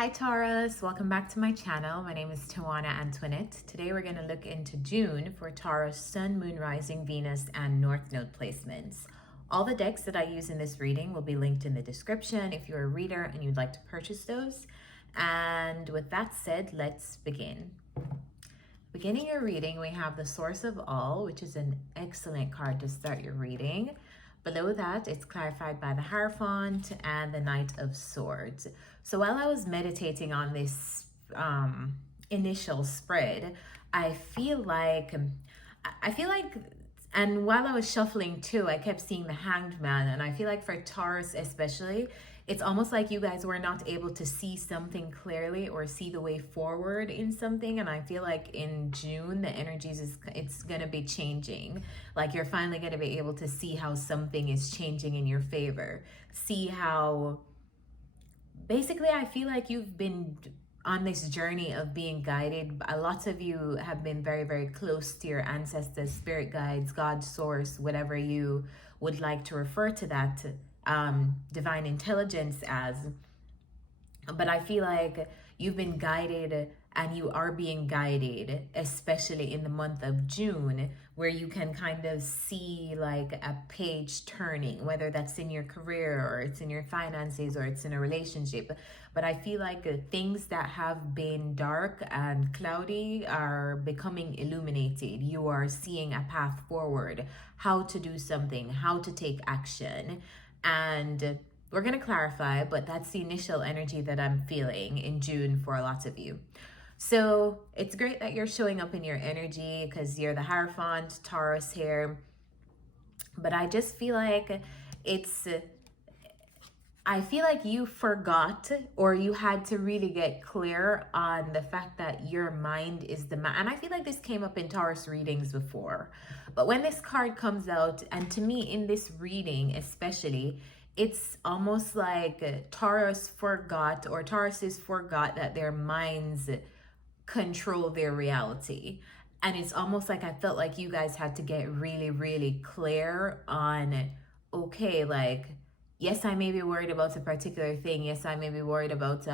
Hi Taurus, welcome back to my channel. My name is Tawana Antoinette. Today we're going to look into June for Taurus Sun, Moon, Rising, Venus, and North Node placements. All the decks that I use in this reading will be linked in the description if you're a reader and you'd like to purchase those. And with that said, let's begin. Beginning your reading, we have the Source of All, which is an excellent card to start your reading. Below that, it's clarified by the Hierophant and the Knight of Swords. So while I was meditating on this initial spread, I feel like, and while I was shuffling too, I kept seeing the Hanged Man, and I feel like for Taurus especially, it's almost like you guys were not able to see something clearly or see the way forward in something. And I feel like in June, the energies it's going to be changing. Like you're finally going to be able to see how something is changing in your favor. See how, basically, I feel like you've been on this journey of being guided. A lot of you have been very, very close to your ancestors, spirit guides, God source, whatever you would like to refer to that divine intelligence as. But I feel like you've been guided and you are being guided, especially in the month of June, where you can kind of see like a page turning, whether that's in your career or it's in your finances or it's in a relationship. But I feel like things that have been dark and cloudy are becoming illuminated. You are seeing a path forward, how to do something, how to take action. And we're going to clarify, but that's the initial energy that I'm feeling in June for a lot of you. So it's great that you're showing up in your energy because you're the Hierophant, Taurus here. But I just feel like I feel like you forgot, or you had to really get clear on the fact that your mind is the man. And I feel like this came up in Taurus readings before. But when this card comes out, and to me in this reading especially, it's almost like Taurus forgot, or Tauruses forgot that their minds control their reality. And it's almost like I felt like you guys had to get really, really clear on, okay, like, yes, I may be worried about a particular thing. Yes, I may be worried about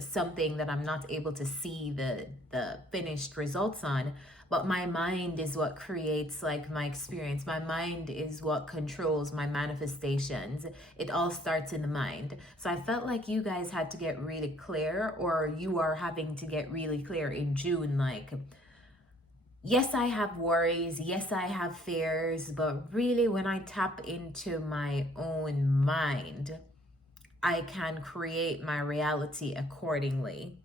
something that I'm not able to see the finished results on. But my mind is what creates like my experience. My mind is what controls my manifestations. It all starts in the mind. So I felt like you guys had to get really clear, or you are having to get really clear in June. Like, yes, I have worries. Yes, I have fears. But really, when I tap into my own mind, I can create my reality accordingly.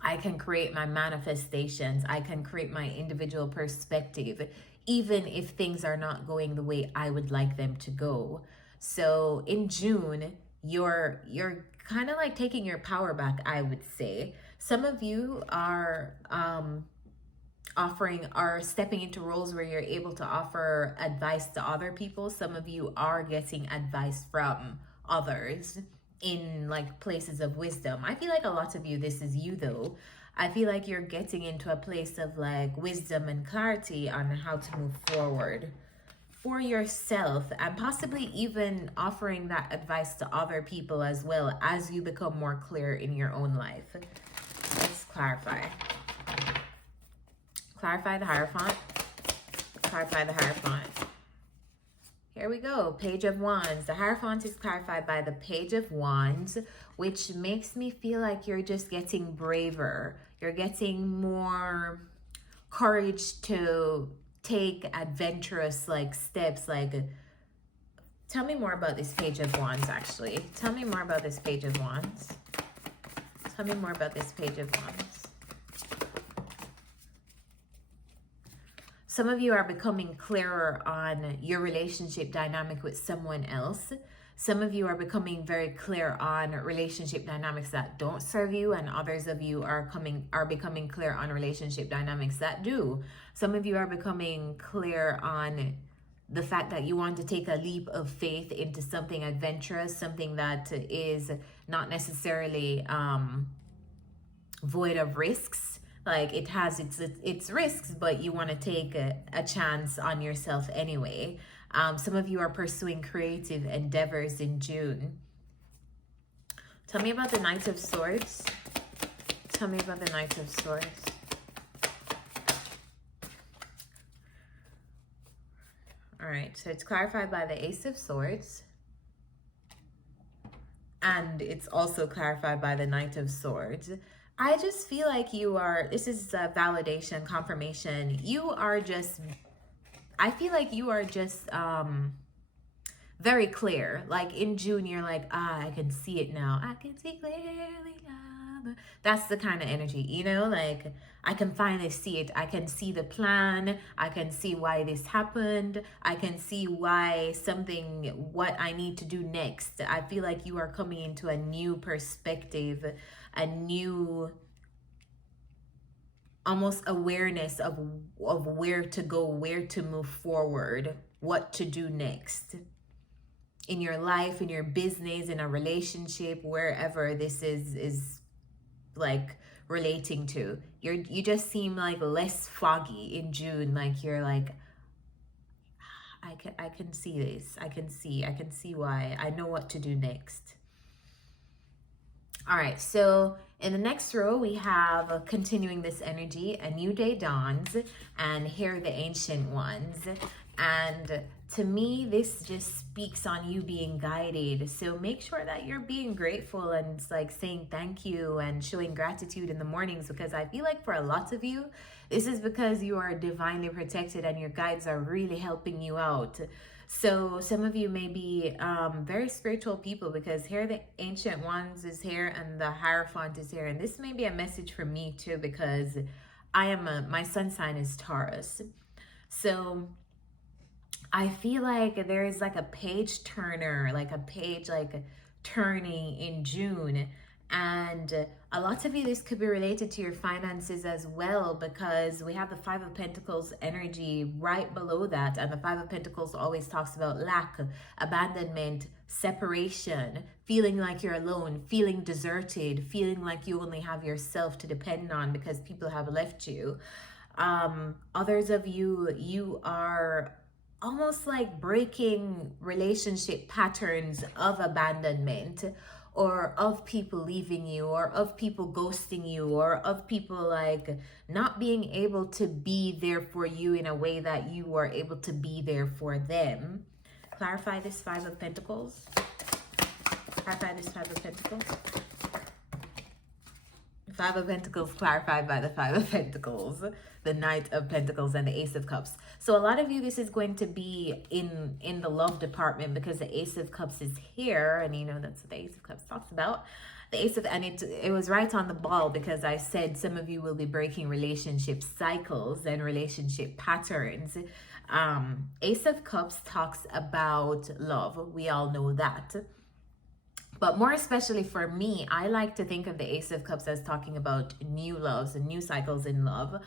I can create my manifestations. I can create my individual perspective, even if things are not going the way I would like them to go. So in June, you're kind of like taking your power back, I would say. Some of you are stepping into roles where you're able to offer advice to other people. Some of you are getting advice from others in like places of wisdom. I feel like a lot of you, this is you though. I feel like you're getting into a place of like wisdom and clarity on how to move forward for yourself, and possibly even offering that advice to other people as well as you become more clear in your own life. Let's clarify. Clarify the Hierophant. Clarify the Hierophant. Here we go, Page of Wands. The Hierophant is clarified by the Page of Wands, which makes me feel like you're just getting braver. You're getting more courage to take adventurous like steps. Like, tell me more about this Page of Wands, actually. Tell me more about this Page of Wands. Tell me more about this Page of Wands. Some of you are becoming clearer on your relationship dynamic with someone else. Some of you are becoming very clear on relationship dynamics that don't serve you, and others of you are becoming clear on relationship dynamics that do. Some of you are becoming clear on the fact that you want to take a leap of faith into something adventurous, something that is not necessarily void of risks. Like, it has its risks, but you want to take a chance on yourself anyway. Some of you are pursuing creative endeavors in June. Tell me about the Knight of Swords. Tell me about the Knight of Swords. All right, so it's clarified by the Ace of Swords. And it's also clarified by the Knight of Swords. I just feel like you are, this is validation, confirmation. You are just, I feel like you are just very clear. Like in June, you're like, I can see it now. I can see clearly now. That's the kind of energy, you know, like I can finally see it. I can see the plan. I can see why this happened. I can see why something, what I need to do next. I feel like you are coming into a new perspective, a new almost awareness of where to go, where to move forward, what to do next in your life, in your business, in a relationship, wherever this is like relating to. You just seem like less foggy in June. Like you're like, I can see this. I can see why. I know what to do next. All right, so in the next row, we have continuing this energy, a new day dawns, and here are the ancient ones. And to me, this just speaks on you being guided. So make sure that you're being grateful and like saying thank you and showing gratitude in the mornings, because I feel like for a lot of you, this is because you are divinely protected and your guides are really helping you out. So some of you may be very spiritual people, because here the ancient ones is here and the Hierophant is here. And this may be a message for me too, because my sun sign is Taurus. So I feel like there is like a page turner, like a page like turning in June. And a lot of you, this could be related to your finances as well, because we have the Five of Pentacles energy right below that. And the Five of Pentacles always talks about lack, abandonment, separation, feeling like you're alone, feeling deserted, feeling like you only have yourself to depend on because people have left you. Others of you, you are almost like breaking relationship patterns of abandonment, or of people leaving you, or of people ghosting you, or of people like not being able to be there for you in a way that you are able to be there for them. Clarify this Five of Pentacles. Clarify this Five of Pentacles. Five of Pentacles clarified by the Five of Pentacles, the Knight of Pentacles, and the Ace of Cups. So a lot of you, this is going to be in the love department, because the Ace of Cups is here, and you know that's what the Ace of Cups talks about. The Ace of, and it was right on the ball, because I said some of you will be breaking relationship cycles and relationship patterns. Ace of Cups talks about love. We all know that. But more especially for me, I like to think of the Ace of Cups as talking about new loves and new cycles in love.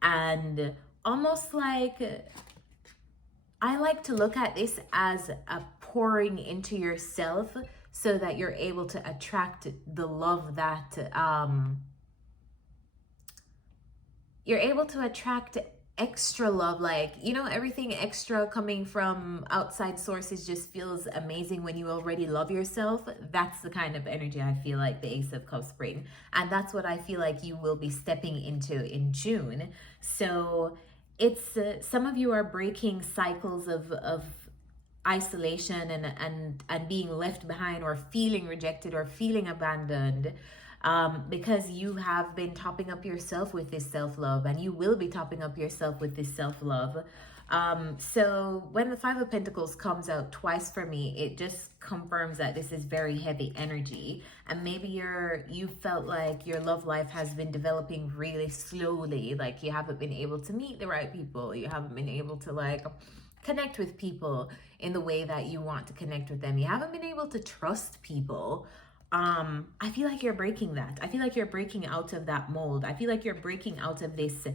And almost like, I like to look at this as a pouring into yourself so that you're able to attract the love that, you're able to attract extra love, like, you know, everything extra coming from outside sources just feels amazing when you already love yourself. That's the kind of energy I feel like the Ace of Cups bring, and that's what I feel like you will be stepping into in June. So it's some of you are breaking cycles of isolation and being left behind, or feeling rejected, or feeling abandoned, because you have been topping up yourself with this self-love, and you will be topping up yourself with this self-love. So when the Five of Pentacles comes out twice for me, it just confirms that this is very heavy energy, and maybe you felt like your love life has been developing really slowly, like you haven't been able to meet the right people, you haven't been able to like connect with people in the way that you want to connect with them, you haven't been able to trust people. I feel like you're breaking that. I feel like you're breaking out of that mold. I feel like you're breaking out of this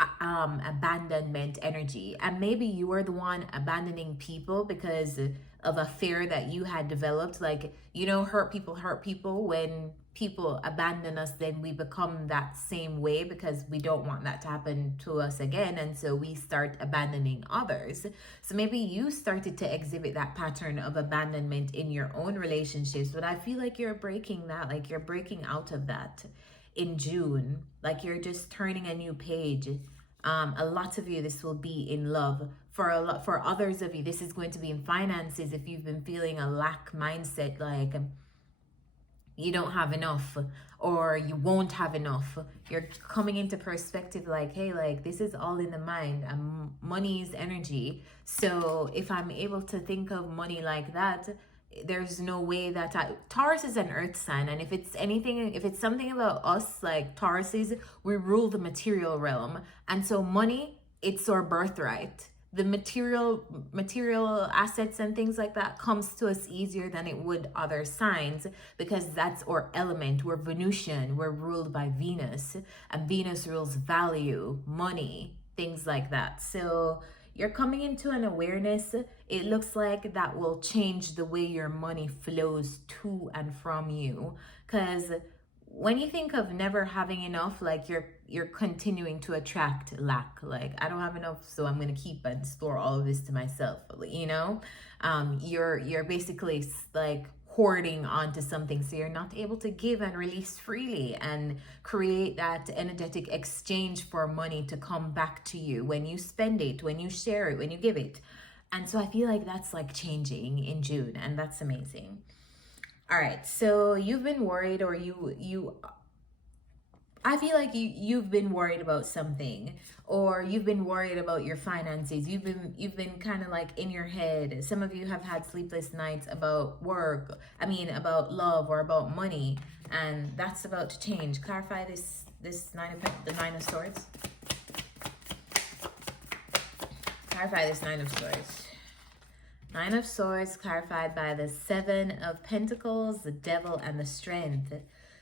abandonment energy, and maybe you were the one abandoning people because of a fear that you had developed, like, you know, hurt people when people abandon us, then we become that same way because we don't want that to happen to us again, and so we start abandoning others. So maybe you started to exhibit that pattern of abandonment in your own relationships, but I feel like you're breaking that, like you're breaking out of that in June, like you're just turning a new page. A lot of you, this will be in love. For others of you, this is going to be in finances. If you've been feeling a lack mindset, like you don't have enough or you won't have enough, you're coming into perspective like, hey, like this is all in the mind, and money is energy. So if I'm able to think of money like that, there's no way that Taurus is an earth sign, and if it's anything, if it's something about us, like Tauruses, we rule the material realm, and so money, it's our birthright. The material assets and things like that comes to us easier than it would other signs, because that's our element. We're Venusian, we're ruled by Venus, and Venus rules value, money, things like that. So you're coming into an awareness, it looks like, that will change the way your money flows to and from you. Because when you think of never having enough, like you're continuing to attract lack. Like, I don't have enough, so I'm gonna keep and store all of this to myself, you know. You're basically like hoarding onto something, so you're not able to give and release freely and create that energetic exchange for money to come back to you when you spend it, when you share it, when you give it. And so I feel like that's like changing in June, and that's amazing. All right, so you've been worried, or I feel like you've been worried about something, or you've been worried about your finances. You've been kind of like in your head. Some of you have had sleepless nights about work, about love or about money, and that's about to change. Clarify the Nine of Swords. Clarify this Nine of Swords. Nine of Swords clarified by the Seven of Pentacles, the Devil, and the Strength.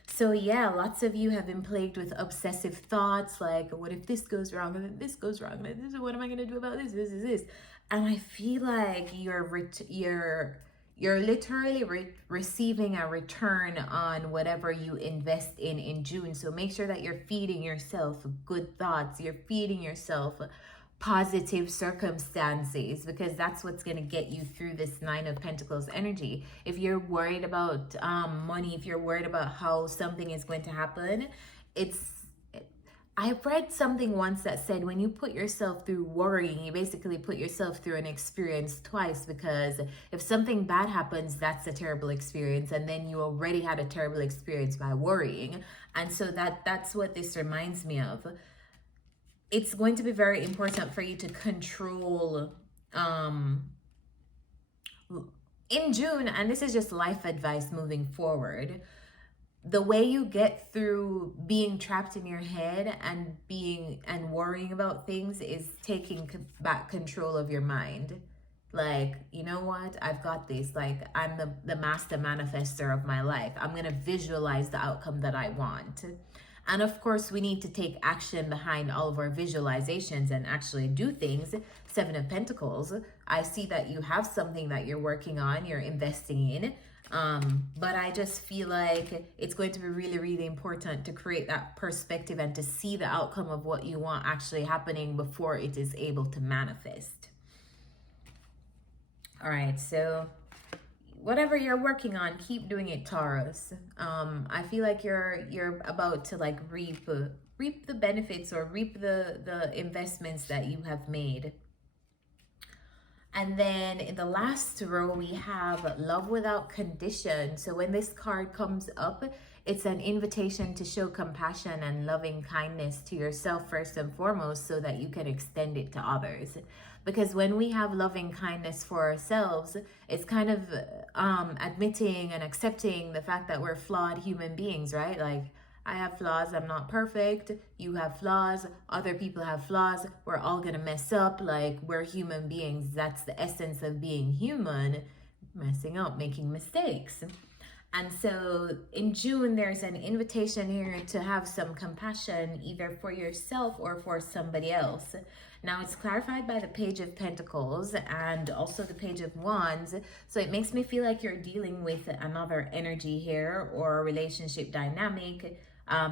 So yeah, lots of you have been plagued with obsessive thoughts, like, what if this goes wrong, and then this goes wrong, and then this, what am I going to do about this? And I feel like you're literally receiving a return on whatever you invest in June. So make sure that you're feeding yourself good thoughts, you're feeding yourself positive circumstances, because that's what's going to get you through this Nine of Pentacles energy. If you're worried about money, if you're worried about how something is going to happen, I read something once that said when you put yourself through worrying, you basically put yourself through an experience twice, because if something bad happens, that's a terrible experience, and then you already had a terrible experience by worrying. And so that's what this reminds me of. It's going to be very important for you to control in June, and this is just life advice moving forward. The way you get through being trapped in your head and worrying about things is taking back control of your mind. Like, you know what? I've got this. Like, I'm the master manifester of my life. I'm going to visualize the outcome that I want. And of course, we need to take action behind all of our visualizations and actually do things. Seven of Pentacles. I see that you have something that you're working on, you're investing in. But I just feel like it's going to be really, really important to create that perspective and to see the outcome of what you want actually happening before it is able to manifest. All right, so whatever you're working on, keep doing it, Taurus. I feel like you're about to like reap the benefits, or reap the investments that you have made. And then in the last row, we have Love Without Condition. So when this card comes up, it's an invitation to show compassion and loving kindness to yourself first and foremost, so that you can extend it to others. Because when we have loving kindness for ourselves, it's kind of admitting and accepting the fact that we're flawed human beings, right? Like, I have flaws, I'm not perfect, you have flaws, other people have flaws, we're all gonna mess up, like, we're human beings. That's the essence of being human, messing up, making mistakes. And so in June, there's an invitation here to have some compassion, either for yourself or for somebody else. Now it's clarified by the Page of Pentacles and also the Page of Wands. So it makes me feel like you're dealing with another energy here or a relationship dynamic.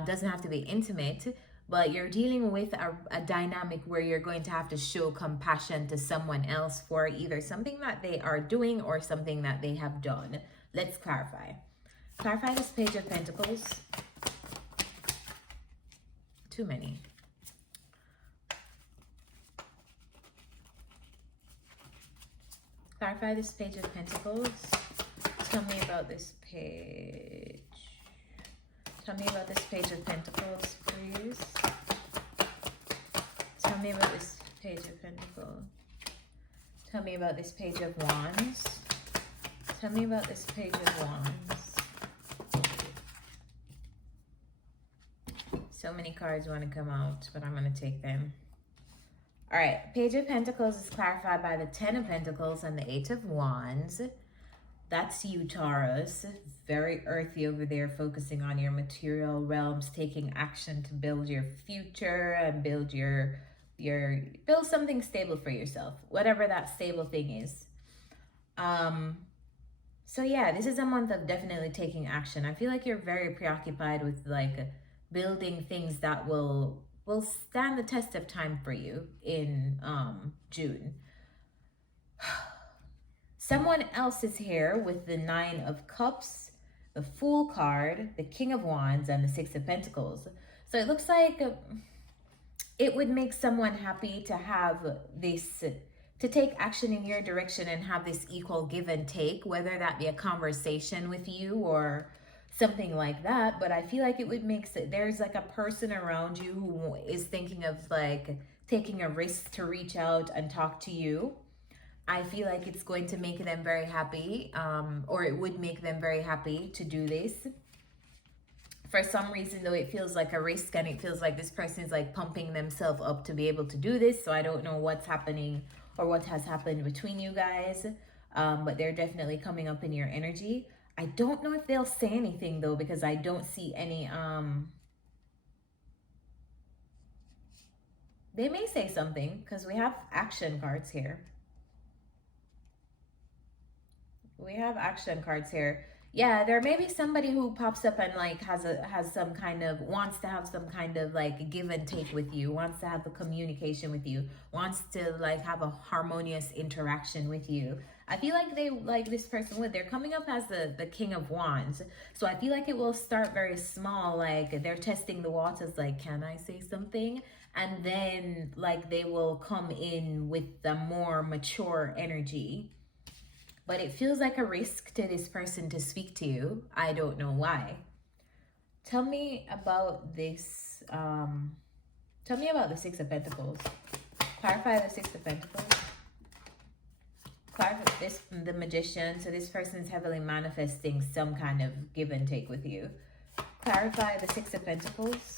Doesn't have to be intimate, but you're dealing with a dynamic where you're going to have to show compassion to someone else for either something that they are doing or something that they have done. Let's clarify. Clarify this Page of Pentacles. Too many. Clarify this Page of Pentacles. Tell me about this page. Tell me about this Page of Pentacles, please. Tell me about this Page of Pentacles. Tell me about this Page of Wands. Tell me about this Page of Wands. So many cards want to come out, but I'm going to take them. All right, Page of Pentacles is clarified by the Ten of Pentacles and the Eight of Wands. That's you, Taurus. Very earthy over there, focusing on your material realms, taking action to build your future and build build something stable for yourself, whatever that stable thing is. So yeah, this is a month of definitely taking action. I feel like you're very preoccupied with like building things that will stand the test of time for you in June. Someone else is here with the Nine of Cups, the Fool card, the King of Wands, and the Six of Pentacles. So it looks like it would make someone happy to have this, to take action in your direction and have this equal give and take, whether that be a conversation with you or something like that. But I feel like it would make, there's like a person around you who is thinking of like taking a risk to reach out and talk to you. I feel like it's going to make them very happy, or it would make them very happy to do this. For some reason though, it feels like a risk, and it feels like this person is like pumping themselves up to be able to do this. So I don't know what's happening or what has happened between you guys, but they're definitely coming up in your energy. I don't know if they'll say anything though, because I don't see any, they may say something because we have action cards here. We have action cards here. Yeah, there may be somebody who pops up and like has some kind of, wants to have some kind of like give and take with you, wants to have a communication with you, wants to like have a harmonious interaction with you. I feel like they, like this person would, they're coming up as the King of Wands. So I feel like it will start very small, like they're testing the waters, like, can I say something? And then like they will come in with a more mature energy. But it feels like a risk to this person to speak to you. I don't know why. Tell me about this. Tell me about the Six of Pentacles. Clarify the Six of Pentacles. Clarify this, the Magician. So this person is heavily manifesting some kind of give and take with you. Clarify the Six of Pentacles.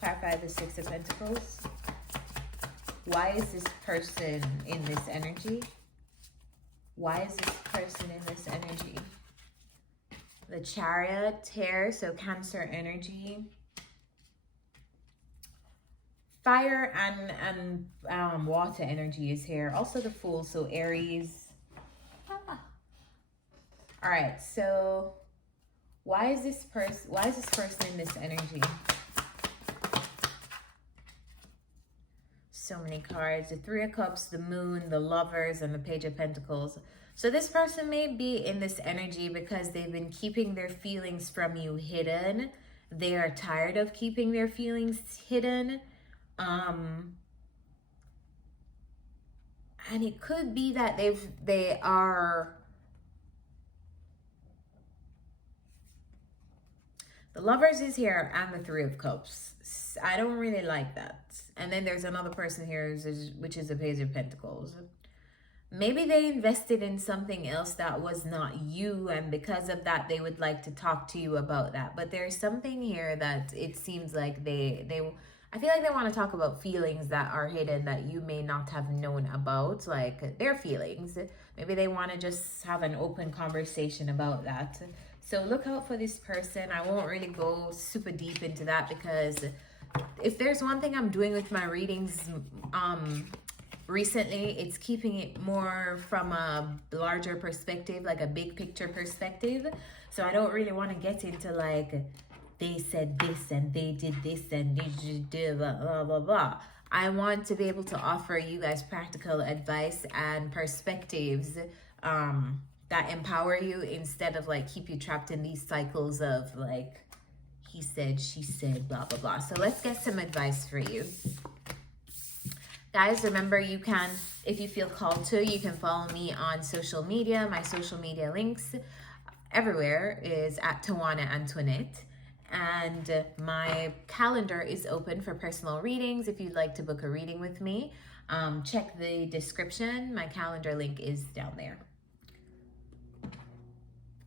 Clarify the Six of Pentacles. Why is this person in this energy? Why is this person in this energy? The Chariot here, so Cancer energy. Fire and water energy is here. Also the Fool, so Aries. All right, so why is this person in this energy? So many cards. The Three of Cups, the Moon, the Lovers, and the Page of Pentacles. So this person may be in this energy because they've been keeping their feelings from you hidden. They are tired of keeping their feelings hidden. And it could be that they are, the Lovers is here and the Three of Cups. I don't really like that. And then there's another person here, which is the Page of Pentacles. Maybe they invested in something else that was not you, and because of that, they would like to talk to you about that. But there's something here that it seems like I feel like they want to talk about feelings that are hidden that you may not have known about, like their feelings. Maybe they want to just have an open conversation about that. So look out for this person. I won't really go super deep into that because If there's one thing I'm doing with my readings recently, it's keeping it more from a larger perspective, like a big picture perspective. So I don't really want to get into like, they said this and they did this and they did blah, blah, blah, blah. I want to be able to offer you guys practical advice and perspectives that empower you, instead of like keep you trapped in these cycles of like, he said, she said, blah, blah, blah. So let's get some advice for you. Guys, remember, you can, if you feel called to, you can follow me on social media. My social media links everywhere is at Tawana Antoinette. And my calendar is open for personal readings. If you'd like to book a reading with me, check the description. My calendar link is down there.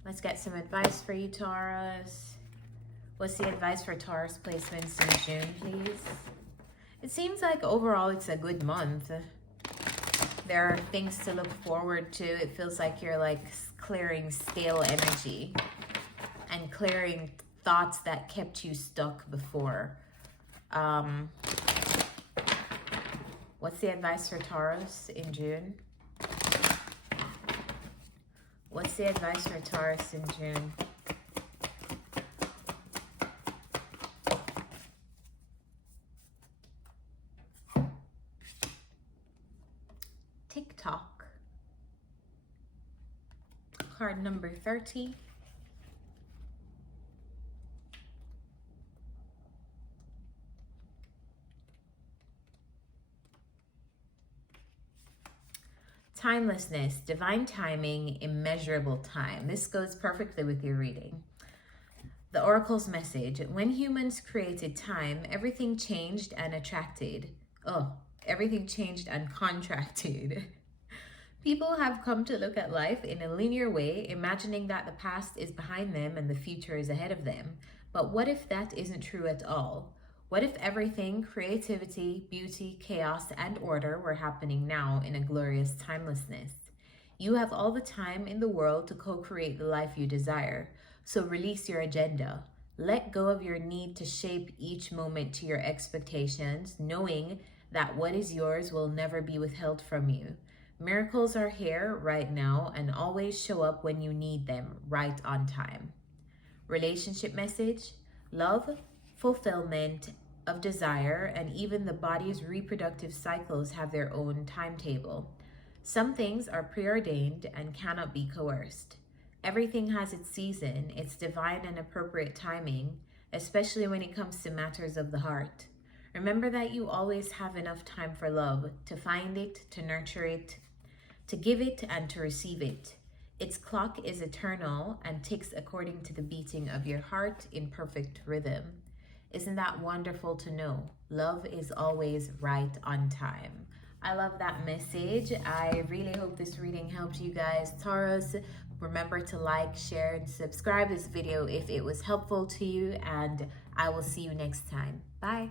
Let's get some advice for you, Taurus. What's the advice for Taurus placements in June, please? It seems like overall it's a good month. There are things to look forward to. It feels like you're like clearing stale energy and clearing thoughts that kept you stuck before. What's the advice for Taurus in June? What's the advice for Taurus in June? TikTok. Card number 30. Timelessness, divine timing, immeasurable time. This goes perfectly with your reading. The Oracle's message: when humans created time, everything changed and attracted. Everything changed and contracted. People have come to look at life in a linear way, imagining that the past is behind them and the future is ahead of them. But what if that isn't true at all? What if everything, creativity, beauty, chaos, and order were happening now in a glorious timelessness? You have all the time in the world to co-create the life you desire. So release your agenda. Let go of your need to shape each moment to your expectations, knowing that what is yours will never be withheld from you. Miracles are here right now and always show up when you need them, right on time. Relationship message: love, fulfillment of desire, and even the body's reproductive cycles have their own timetable. Some things are preordained and cannot be coerced. Everything has its season, its divine and appropriate timing, especially when it comes to matters of the heart. Remember that you always have enough time for love, to find it, to nurture it, to give it, and to receive it. Its clock is eternal and ticks according to the beating of your heart in perfect rhythm. Isn't that wonderful to know? Love is always right on time. I love that message. I really hope this reading helped you guys. Taurus, remember to like, share, and subscribe this video if it was helpful to you, and I will see you next time. Bye.